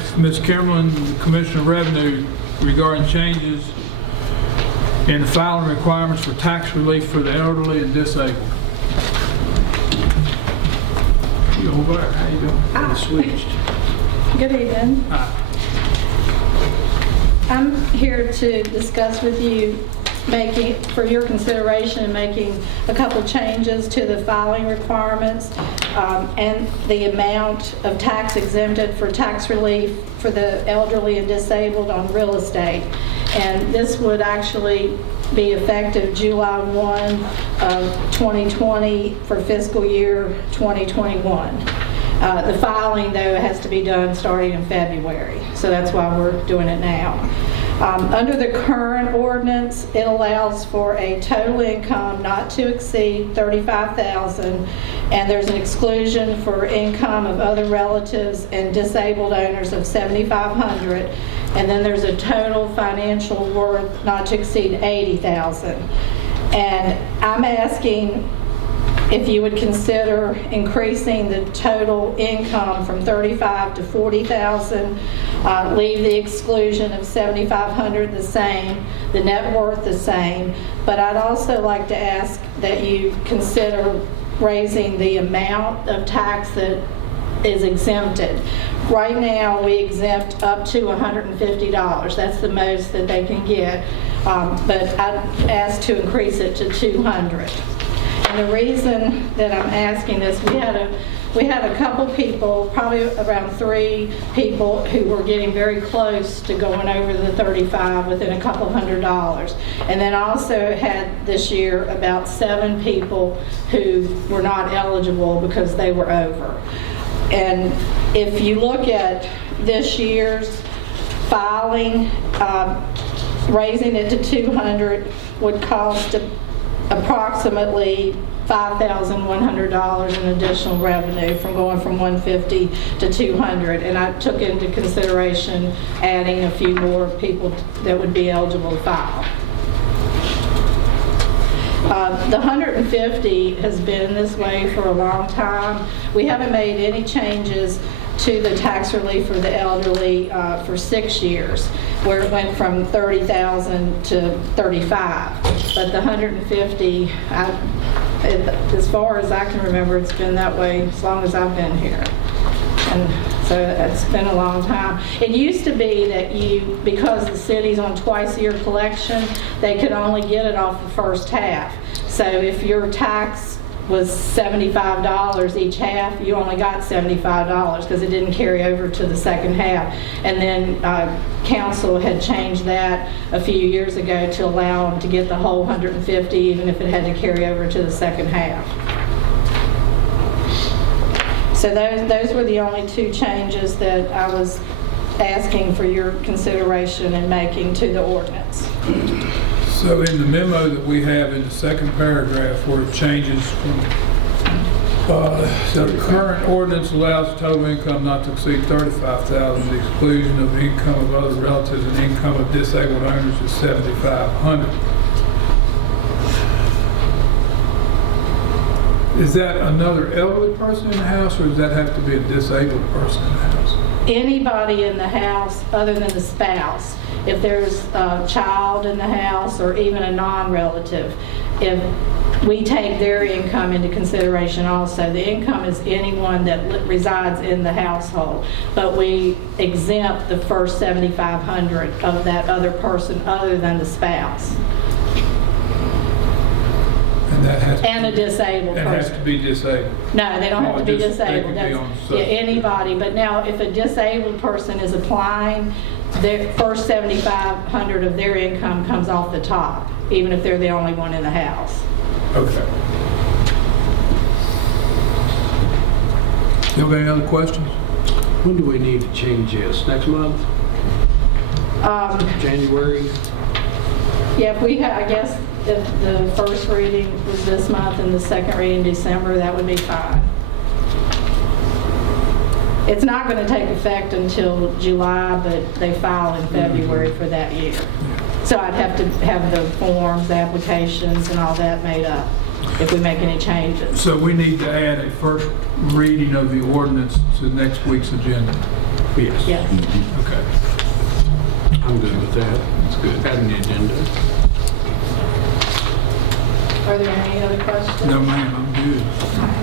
ask Ms. Kimberlin, Commissioner of Revenue, regarding changes in the filing requirements for tax relief for the elderly and disabled. You over there, how you doing? Hi. Switched. Good evening. Hi. I'm here to discuss with you, for your consideration, and making a couple changes to the filing requirements and the amount of tax exempted for tax relief for the elderly and disabled on real estate. And this would actually be effective July 1 of 2020 for fiscal year 2021. The filing, though, has to be done starting in February, so that's why we're doing it now. Under the current ordinance, it allows for a total income not to exceed $35,000, and there's an exclusion for income of other relatives and disabled owners of $7,500, and then there's a total financial worth not to exceed $80,000. And I'm asking if you would consider increasing the total income from $35,000 to $40,000, leave the exclusion of $7,500 the same, the net worth the same, but I'd also like to ask that you consider raising the amount of tax that is exempted. Right now, we exempt up to $150. That's the most that they can get, but I'd ask to increase it to $200. And the reason that I'm asking this, we had a couple people, probably around 3 people, who were getting very close to going over the 35 within a couple $100. And then also had this year about 7 people who were not eligible because they were over. And if you look at this year's filing, raising it to 200 would cost approximately $5,100 in additional revenue from going from 150 to 200, and I took into consideration adding a few more people that would be eligible to file. The 150 has been this way for a long time. We haven't made any changes to the tax relief for the elderly for 6 years, where it went from $30,000 to $35,000. But the 150, as far as I can remember, it's been that way as long as I've been here. And so it's been a long time. It used to be that because the city's on twice-a-year collection, they could only get it off the first half. So if your tax was $75 each half, you only got $75 because it didn't carry over to the second half. And then council had changed that a few years ago to allow them to get the whole 150, even if it had to carry over to the second half. So those were the only 2 changes that I was asking for your consideration and making to the ordinance. So in the memo that we have in the second paragraph where it changes from the current ordinance allows total income not to exceed $35,000, the exclusion of the income of other relatives and income of disabled owners is $7,500. Is that another elderly person in the house, or does that have to be a disabled person in the house? Anybody in the house other than the spouse. If there's a child in the house or even a non-relative, if we take their income into consideration also. The income is anyone that resides in the household, but we exempt the first $7,500 of that other person other than the spouse. And that has and a disabled person. It has to be disabled. No, they don't have to be disabled. That's anybody. But now, if a disabled person is applying, their first $7,500 of their income comes off the top, even if they're the only one in the house. Okay. You have any other questions? When do we need to change this? Next month? January? Yeah, if we have, I guess if the first reading was this month and the second reading December, that would be fine. It's not going to take effect until July, but they file in February for that year. So I'd have to have the forms, the applications, and all that made up if we make any changes. So we need to add a first reading of the ordinance to next week's agenda. Yes. Yes. Okay. I'm good with that. It's good. Add the agenda. Are there any other questions? No, ma'am, I'm good.